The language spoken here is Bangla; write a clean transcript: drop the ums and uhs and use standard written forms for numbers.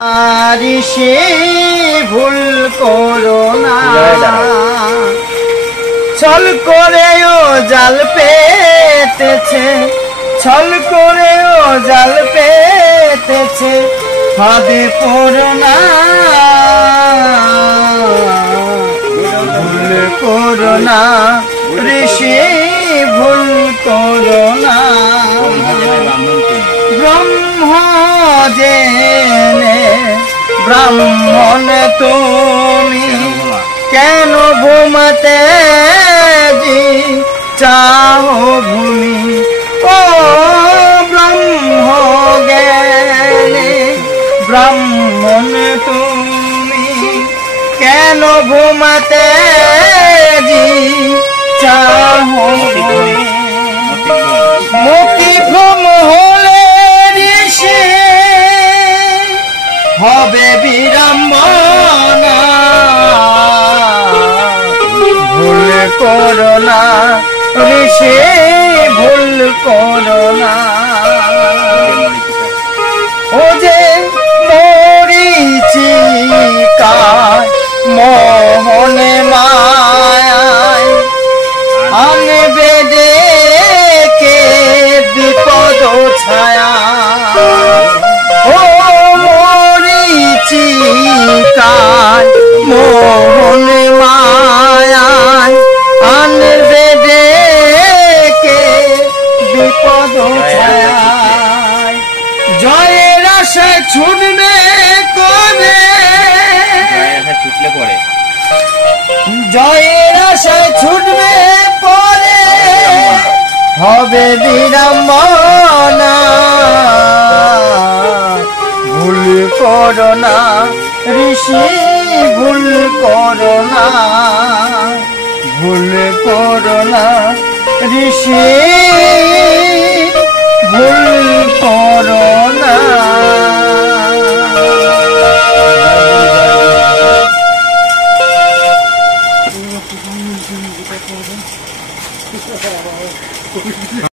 সে ভুল করো না, ছল করেও জাল পেতেছে, ছল করেও জাল পেতেছে, ফাঁদে পড়ো না, ভুল করো না, ঋষি ভুল করো না। ব্রহ্ম জেনে ব্রাহ্মণ তুমি কেন ঘুমাতে চাও ভূমি? ও ব্রহ্ম জ্ঞানে ব্রাহ্মণ তুমি কেন ঘুমাতে চাও ভূমি? মুক্তি ভ্রম হলে ঋষি হবে বিড়ম্বনা, ভুল করো না ঋষি ভুল করো না। ও যে মরিচিকায় মোহনে মায়ায় আনবে ডেকে বিপদ ছায়া, ও মরিচিকায় মোহনে মায়ায় আনবে ডেকে বিপদ ছায়া। জয়ের আশায় ছুটবে কবে, জয়ের আশায় ছুটবে পরে হবে বিড়ম্বনা, ভুল করো না ঋষি ভুল করো না, ভুল করো না ঋষি ভুল করো